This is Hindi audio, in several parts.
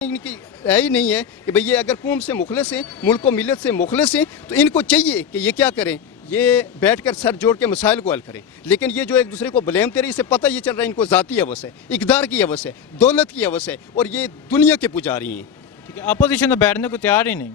इनकी है ही नहीं है कि भाई ये अगर कौम से मुखलिस हैं, मुल्क व मिलत से मुखलिस हैं, तो इनको चाहिए कि ये क्या करें, ये बैठकर सर जोड़ के मसाइल को हल करें। लेकिन ये जो एक दूसरे को ब्लेम दे रहे, इससे पता ये चल रहा है इनको ज़ाती हवस है, इक़्तिदार की हवस है, दौलत की हवस है, और ये दुनिया के पुजारी हैं। ठीक है, अपोजिशन तो बैठने को तैयार ही नहीं।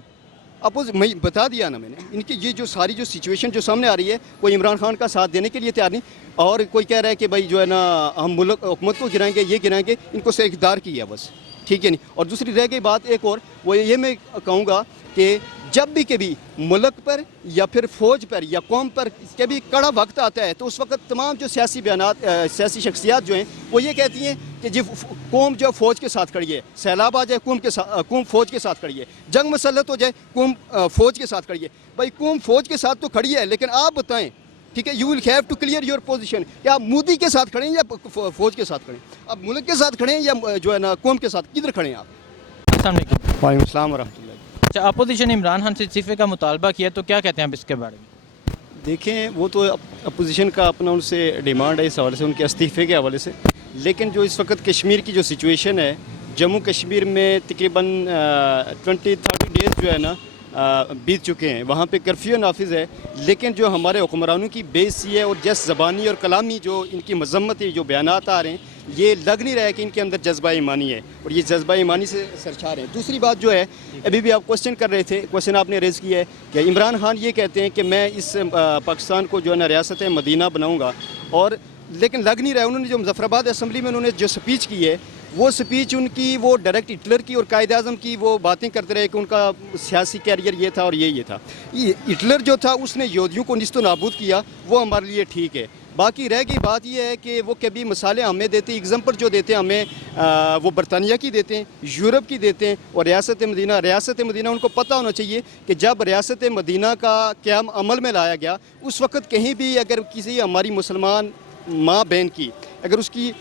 मैं बता दिया ना मैंने, इनकी ये जो सारी जो सिचुएशन जो सामने आ रही है, कोई इमरान खान का साथ देने के लिए तैयार नहीं, और कोई कह रहा है कि भाई जो है ना हम मुल्क हुकूमत को गिराएंगे, ये गिराएंगे, इनको सिर्फ इक़्तिदार की है बस, ठीक है नहीं। और दूसरी रह गई बात एक और, वो ये मैं कहूँगा कि जब भी कभी मुल्क पर या फिर फ़ौज पर या कौम पर कभी कड़ा वक्त आता है, तो उस वक्त तमाम जो सियासी बयानात सियासी शख्सियात जो हैं वो ये कहती हैं कि जी कौम जो फ़ौज के साथ खड़ी है, सैलाब आ जाए कौम फ़ौज के साथ खड़ी है, जंग मसलत हो जाए कौम फ़ौज के साथ खड़ी है। भाई कौम फ़ौज के साथ तो खड़ी है, लेकिन आप बताएं, ठीक है, you will have to clear your position, क्या आप मोदी के साथ खड़े हैं या फ़ौज के साथ खड़े हैं, आप मुल्क के साथ खड़े हैं या जो है ना कौम के साथ, किधर खड़े हैं आप? वालेकुम अस्सलाम वरहमतुल्लाह। अच्छा, अपोजिशन इमरान खान से इस्तीफे का मुतालबा किया, तो क्या कहते हैं आप इसके बारे में? देखें, वो तो अपोजिशन का अपना उनसे डिमांड है इस हवाले से, उनके इस्तीफ़े के हवाले से। लेकिन जो इस वक्त कश्मीर की जो सिचुएशन है, जम्मू कश्मीर में तकरीबन 20-30 डेज़ जो है ना बीत चुके हैं, वहाँ पे कर्फ्यू नाफिज है। लेकिन जो हमारे हुक्मरानों की बेइज्जती है और जस ज़बानी और कलामी जो इनकी मजम्मती जो बयानात आ रहे हैं, ये लग नहीं रहा है कि इनके अंदर जज्बा ईमानी है, और ये जज्बा ईमानी से सरचार हैं। दूसरी बात जो है, अभी भी आप क्वेश्चन कर रहे थे, क्वेश्चन आपने रेज़ किया है कि इमरान खान ये कहते हैं कि मैं इस पाकिस्तान को जो है ना रियासत मदीना बनाऊँगा, और लेकिन लग नहीं रहा है। उन्होंने जो मुज़फ़्फ़राबाद असम्बली में उन्होंने जो स्पीच की है, वो स्पीच उनकी वो डायरेक्ट हिटलर की और कायद आज़म की वो बातें करते रहे कि उनका सियासी कैरियर ये था और ये था। हिटलर जो था उसने यहूदियों को निस्तो नाबूद किया, वो हमारे लिए ठीक है। बाकी रह गई बात यह है कि वो कभी मिसालें हमें देते, एग्जाम्पल जो देते हैं हमें, वो बरतानिया की देते हैं, यूरोप की देते हैं, और रियासत मदीना उनको पता होना चाहिए कि जब रियासत मदीना का क़याम अमल में लाया गया, उस वक़्त कहीं भी अगर किसी हमारी मुसलमान माँ बहन की अगर उसकी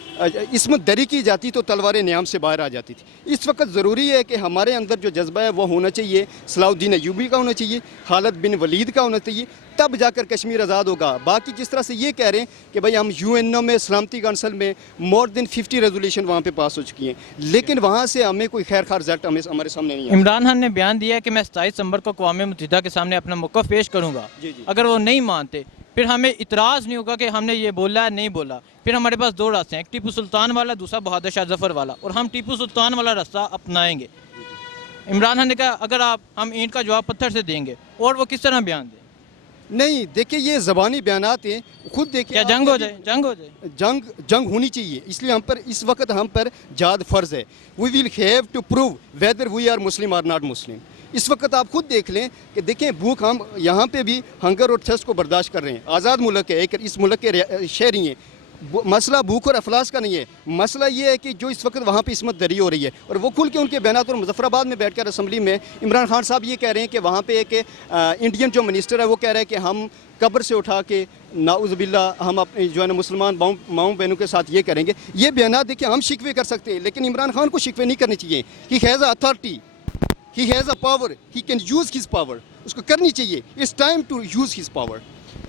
इस्मत दरी की जाती तो तलवारें न्याम से बाहर आ जाती थी। इस वक्त ज़रूरी है कि हमारे अंदर जो जज्बा है वो होना चाहिए, सलाहुद्दीन अय्यूबी का होना चाहिए, खालिद बिन वलीद का होना चाहिए, तब जाकर कश्मीर आज़ाद होगा। बाकी जिस तरह से ये कह रहे हैं कि भाई हम UNO में सलामती कौंसिल में मोर देन 50 रेजोल्यूशन वहाँ पे पास हो चुकी हैं, लेकिन वहाँ से हमें कोई खैर खा रिजल्ट हमारे सामने नहीं है। इमरान खान ने बयान दिया है कि मैं 27 दिसंबर को अक़वाम मुत्तहिदा के सामने अपना मौक़िफ़ पेश करूँगा। अगर वो नहीं मानते फिर हमें इतराज़ नहीं होगा कि हमने ये बोला है, नहीं बोला। फिर हमारे पास दो रास्ते हैं, एक टीपू सुल्तान वाला, दूसरा बहादुर शाह जफ़र वाला, और हम टीपू सुल्तान वाला रास्ता अपनाएंगे। इमरान खान ने कहा अगर हम ईंट का जवाब पत्थर से देंगे, और वो किस तरह बयान दें? नहीं, देखिए ये ज़बानी बयानात हैं, खुद देखिए। क्या जंग हो जाए? जंग होनी चाहिए, इसलिए हम पर इस वक्त हम पर जाद फ़र्ज़ है। We will have to prove whether we are Muslim और नॉट मुस्लिम। इस वक्त आप खुद देख लें कि देखें भूख, हम यहाँ पे भी हंगर और थर्स्ट को बर्दाश्त कर रहे हैं। आज़ाद मुल्क है, एक इस मुल्क के शहरी हैं। मसला भूख और अफलास का नहीं है, मसला ये है कि जो इस वक्त वहाँ पे इस्मत दरी हो रही है, और वो खुल के उनके बयानात, और मुज़फ़्फ़राबाद में बैठकर असम्बली में इमरान खान साहब ये कह रहे हैं कि वहाँ पे एक इंडियन जो मिनिस्टर है वो कह रहे हैं कि हम कब्र से उठा के नाउज़ुबिल्ला हम अपने जो है ना मुसलमान माओं बहनों के साथ ये करेंगे। ये बयानात देखिए हम शिकवे कर सकते हैं, लेकिन इमरान खान को शिकवे नहीं करने चाहिए। He has a authority, he has a power, he can use his power, उसको करनी चाहिए। It's time to use his power,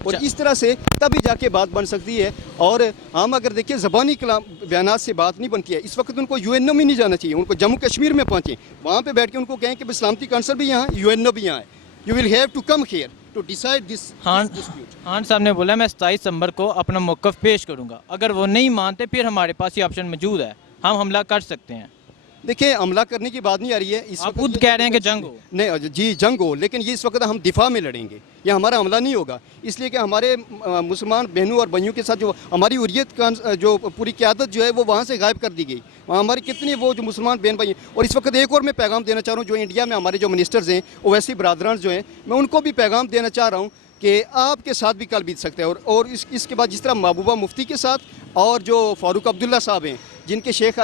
और इस तरह से तभी जाके बात बन सकती है। और हम अगर देखिए ज़बानी कलाम बयानात से बात नहीं बनती है। इस वक्त उनको UNO में नहीं जाना चाहिए, उनको जम्मू कश्मीर में पहुँचें, वहाँ पे बैठ के उनको कहें कि सलामती कौंसिल भी यहाँ, UNO भी यहाँ है। You will have to come here to decide this. Khan साहब ने बोला मैं 27 दिसंबर को अपना मौक़िफ़ पेश करूँगा, अगर वो नहीं मानते फिर हमारे पास ये ऑप्शन मौजूद है, हम हमला कर सकते हैं। देखिए हमला करने की बात नहीं आ रही है, इस आप खुद कह रहे हैं कि जंग हो। नहीं जी, जंग हो, लेकिन ये इस वक्त हम दिफा में लड़ेंगे, ये हमारा हमला नहीं होगा। इसलिए कि हमारे मुसलमान बहनों और भाइयों के साथ जो हमारी हुर्रियत का जो पूरी क़यादत जो है वो वहाँ से गायब कर दी गई। वहाँ हमारे कितने वो जो मुसलमान बहन भाई हैं। और इस वक्त एक और मैं पैगाम देना चाह रहा हूँ, जो इंडिया में हमारे जो मिनिस्टर्स हैं, ओवैसी बरादरान जो हैं, मैं उनको भी पैगाम देना चाह रहा हूँ कि आपके साथ भी कल बीत सकते हैं। और इसके बाद जिस तरह महबूबा मुफ्ती के साथ और जो फ़ारूक अब्दुल्ला साहब हैं, जिनके शेख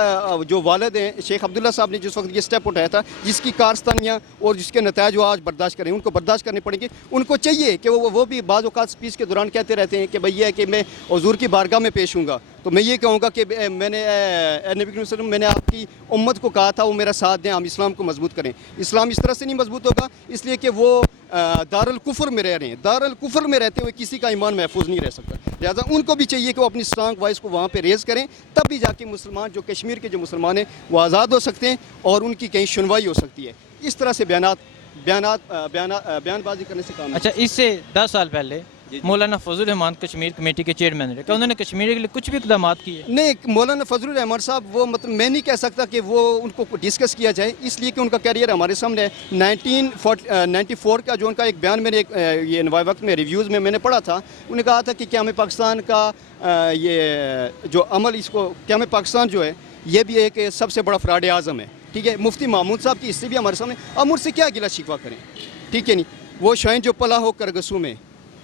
जो वालिद हैं, शेख अब्दुल्ला साहब ने जिस वक्त ये स्टेप उठाया था, जिसकी कारस्तानियाँ और जिसके नतायज वो आज बर्दाश्त करें, उनको बर्दाश्त करने पड़ेंगे। उनको चाहिए कि वो भी बाज़ औक़ात स्पीच के दौरान कहते रहते हैं कि भैया कि मैं हुज़ूर की बारगाह में पेश हूँगा। तो मैं ये कहूँगा कि मैंने नबी करीम सल्लल्लाहु अलैहि वसल्लम, मैंने आपकी उम्मत को कहा था वो मेरा साथ दें, हम इस्लाम को मजबूत करें। इस्लाम इस तरह से नहीं मजबूत होगा, इसलिए कि वो दारुल कुफ्र में रह रहे हैं। दारुल कुफ्र में रहते हुए किसी का ईमान महफूज नहीं रह सकता। लिहाजा उनको भी चाहिए कि वो अपनी स्ट्रांग वॉइस को वहाँ पे रेज़ करें, तब भी जाके मुसलमान जो कश्मीर के जो मुसलमान हैं वो आज़ाद हो सकते हैं और उनकी कहीं सुनवाई हो सकती है। इस तरह से बयानबाजी करने से काम। अच्छा, इससे 10 साल पहले मौलाना फजल रहमान कश्मीर कमेटी के चेयरमैन रहे, क्या उन्होंने कश्मीर के लिए कुछ भी इकदाम किए? नहीं, मौलाना फजल रहमान साहब वो मतलब मैं नहीं कह सकता कि वो उनको डिस्कस किया जाए, इसलिए कि उनका कैरियर हमारे सामने है। 1994 का जो उनका एक बयान मैंने ये नवाए वक्त में रिव्यूज़ में मैंने पढ़ा था, उन्होंने कहा था कि क्या हमें पाकिस्तान का ये जो अमल, इसको क्या हमें पाकिस्तान जो है ये भी एक सबसे बड़ा फ्रॉड आज़म है। ठीक है, मुफ्ती महमूद साहब की हिस्ट्री भी हमारे सामने। अब मुझसे क्या गिला शिकवा करें, ठीक है नहीं, वो शायन जो पला हो करगसू में,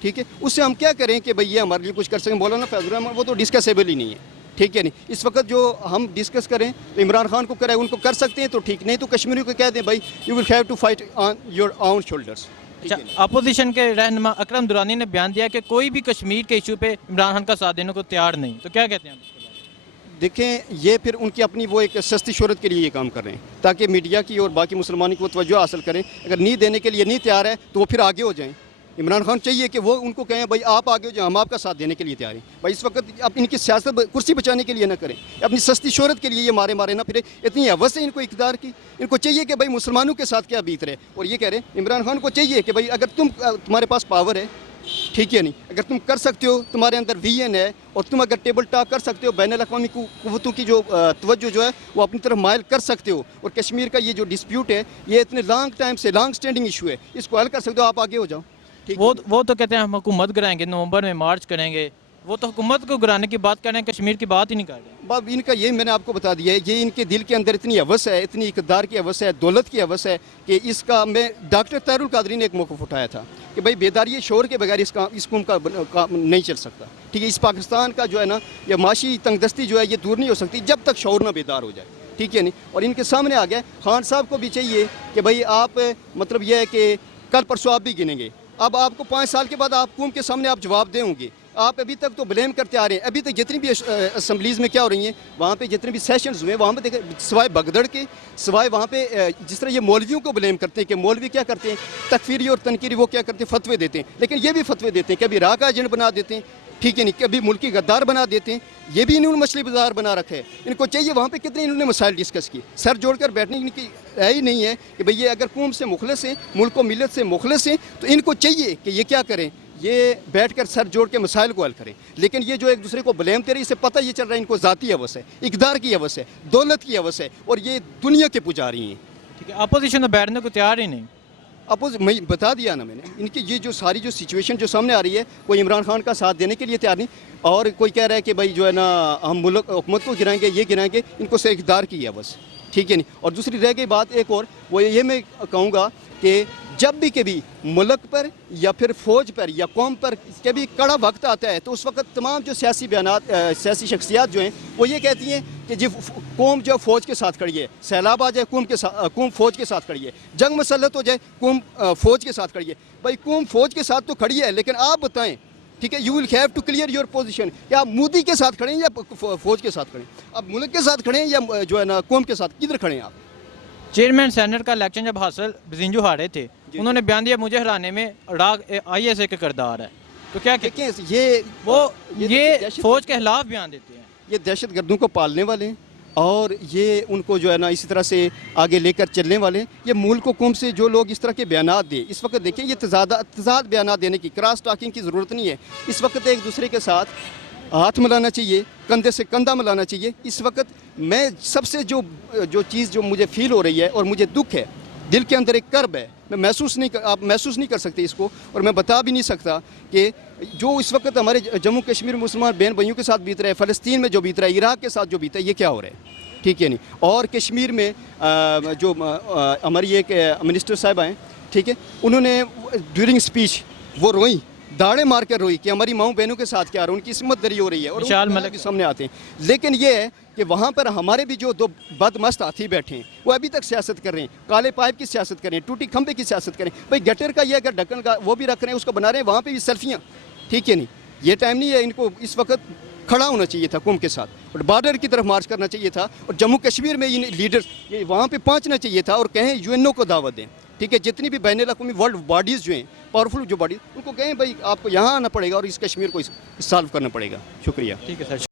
ठीक है, उससे हम क्या करें कि भाई ये हमारे लिए कुछ कर सकें। मौलाना फैज़ुर रहमान वो तो डिस्कसेबल ही नहीं है, ठीक है नहीं। इस वक्त जो हम डिस्कस करें तो इमरान खान को करें, उनको कर सकते हैं तो ठीक, नहीं तो कश्मीरियों को कह दें भाई you will have to fight on your own shoulders. अच्छा, अपोजिशन के रहनुमा अकरम दुरानी ने बयान दिया कि कोई भी कश्मीर के इशू पे इमरान खान का साथ देने को तैयार नहीं, तो क्या कहते हैं आप इसके बारे में? देखें, ये फिर उनकी अपनी वो एक सस्ती शोहरत के लिए ये काम कर रहे हैं ताकि मीडिया की और बाकी मुसलमानों की वो तवज्जो हासिल करें। अगर नहीं देने के लिए नहीं तैयार है तो वो फिर आगे हो जाएं। इमरान खान चाहिए कि वो उनको कहें भाई आप आगे हो जाए, हम आपका साथ देने के लिए तैयार हैं। भाई इस वक्त आप इनकी सियासत कुर्सी बचाने के लिए ना करें, अपनी सस्ती शोहरत के लिए ये मारे ना फिरे। इतनी हवस है इनको इक़्तिदार की, इनको चाहिए कि भाई मुसलमानों के साथ क्या बीत रहे। और ये कह रहे हैं इमरान खान को चाहिए कि भाई अगर तुम्हारे पास पावर है, ठीक है नहीं, अगर तुम कर सकते हो, तुम्हारे अंदर विजन है और तुम अगर टेबल टॉक कर सकते हो, बैन अल-अक़वामी कुव्वतों की जो तवज्जो जो है वो अपनी तरफ माइल कर सकते हो, और कश्मीर का ये जो डिस्प्यूट है ये इतने लॉन्ग टाइम से लॉन्ग स्टैंडिंग इशू है, इसको हल कर सकते हो, आप आगे हो जाओ। वो तो कहते हैं हम हुकूमत गिराएंगे, नवंबर में मार्च करेंगे। वो तो हुकूमत को गिराने की बात कर रहे हैं, कश्मीर की बात ही नहीं कर रहे। बाब इनका ये मैंने आपको बता दिया है, ये इनके दिल के अंदर इतनी हवस है, इतनी इक़्तिदार की हवस है, दौलत की हवस है कि इसका मैं डॉक्टर तारुल कादरी ने एक मौक़िफ़ उठाया था कि भाई बेदारी शोर के बगैर इस कौम का नहीं चल सकता। ठीक है, इस पाकिस्तान का जो है ना ये माशी तंगदस्ती जो है ये दूर नहीं हो सकती जब तक शोर ना बेदार हो जाए। ठीक है नहीं, और इनके सामने आ गया खान साहब को भी चाहिए कि भाई आप मतलब ये है कि कल परसों आप भी गिनेंगे। अब आपको 5 साल के बाद आप कौम के सामने आप जवाब देंगे। आप अभी तक तो ब्लेम करते आ रहे हैं, अभी तक जितनी भी असम्बलीज़ में क्या हो रही हैं, वहाँ पे जितने भी सेशंस हुए वहाँ पे देखें, सिवाय भगदड़ के, सिवाय वहाँ पे जिस तरह ये मौलवियों को ब्लेम करते हैं कि मौलवी क्या करते हैं, तकफीरी और तनकीरी वो क्या करते हैं, फतवे देते हैं। लेकिन ये भी फतवे देते हैं, कभी राह का एजेंट बना देते हैं, ठीक है नहीं, कभी मुल्की गद्दार बना देते हैं। ये भी इन्होंने मछली बाजार बना रखा है। इनको चाहिए वहाँ पे कितने इन्होंने मसाइल डिस्कस किए, सर जोड़कर बैठने की है ही नहीं है कि भाई ये अगर कौम से मुखलिस हैं, मुल्क व मिलत से मुखलिस हैं, तो इनको चाहिए कि ये क्या करें, ये बैठकर सर जोड़ के मसाइल को हल करें। लेकिन ये जो एक दूसरे को ब्लेम दे रही है, इससे पता ये चल रहा है इनको ज़ाती हवस है, इक़्तिदार की हवस है, दौलत की हवस है, और ये दुनिया के पुजारी हैं। ठीक है, अपोजिशन तो बैठने को तैयार ही नहीं। मैं बता दिया ना मैंने, इनकी ये जो सारी जो सिचुएशन जो सामने आ रही है, कोई इमरान खान का साथ देने के लिए तैयार नहीं, और कोई कह रहा है कि भाई जो है ना हम मुल्क हुकूमत को गिराएंगे, ये गिराएंगे, इनको सिर्फ इक़्तिदार की है बस। ठीक है नहीं, और दूसरी रह गई बात एक और, वो ये मैं कहूँगा कि जब भी कभी मुल्क पर या फिर फ़ौज पर या कौम पर कभी कड़ा वक्त आता है, तो उस वक्त तमाम जो सियासी बयानात, सियासी शख्सियात जो हैं वो ये कहती हैं कि जी कौम जो फ़ौज के साथ खड़ी है, सैलाब आ जाए कौम फ़ौज के साथ खड़ी है, जंग मसलत हो जाए कौम फ़ौज के साथ खड़ी है। भाई कौम फ़ौज के साथ तो खड़ी है, लेकिन आप बताएं, ठीक है, you will have to clear your position, क्या आप मोदी के साथ खड़े हैं या फ़ौज के साथ खड़े हैं, आप मुल्क के साथ खड़े हैं या जो है ना कौम के साथ, किधर खड़े हैं आप? चेयरमैन सेनेट का इलेक्शन जब हासिल बिजिंजू हारे थे, उन्होंने बयान दिया मुझे हराने में राग ISA का किरदार है, तो क्या देखें ये फौज के खिलाफ बयान देते हैं, ये दहशत गर्दों को पालने वाले हैं और ये उनको जो है ना इसी तरह से आगे लेकर चलने वाले हैं। ये मुल्क को कौम से जो लोग इस तरह के बयानात दें, इस वक्त देखें ये तजाद बयानात देने की, क्रॉस टॉकिंग की ज़रूरत नहीं है। इस वक्त एक दूसरे के साथ हाथ मिलाना चाहिए, कंधे से कंधा मिलाना चाहिए। इस वक्त मैं सबसे जो चीज़ जो मुझे फ़ील हो रही है और मुझे दुख है, दिल के अंदर एक कर्ब है, मैं आप महसूस नहीं कर सकते इसको, और मैं बता भी नहीं सकता कि जो इस वक्त हमारे जम्मू कश्मीर मुसलमान बहन भाइयों के साथ बीत रहा है, फ़लस्तीन में जो बीत रहा है, इराक़ के साथ जो बीता है, ये क्या हो रहा है। ठीक है नहीं, और कश्मीर में जो हमारी एक मिनिस्टर साहब हैं, ठीक है, उन्होंने ड्यूरिंग स्पीच वो रोई, दाड़े मार कर रोई कि हमारी माओ बहनों के साथ क्या रहा, उनकी इस्मत दरी हो रही है, और मलक भी सामने आते हैं। लेकिन ये है कि वहाँ पर हमारे भी जो 2 बदमस्त हाथी बैठे हैं वो अभी तक सियासत कर रहे हैं, काले पाइप की सियासत कर रहे हैं, टूटी खंबे की सियासत करें, भाई गटर का ये अगर ढक्कन का वो भी रख रहे हैं, उसको बना रहे हैं, वहाँ पर भी सेल्फियाँ। ठीक है नहीं, ये टाइम नहीं है, इनको इस वक्त खड़ा होना चाहिए था कौम के साथ, और बॉर्डर की तरफ मार्च करना चाहिए था, और जम्मू कश्मीर में इन लीडर्स ये वहाँ पे पहुँचना चाहिए था और कहें UNO को दावत दें। ठीक है, जितनी भी बैन अल-अक़वामी वर्ल्ड बॉडीज़ जो हैं, पावरफुल जो बॉडीज़, उनको कहें भाई आपको यहाँ आना पड़ेगा और इस कश्मीर को सॉल्व करना पड़ेगा। शुक्रिया। ठीक है सर।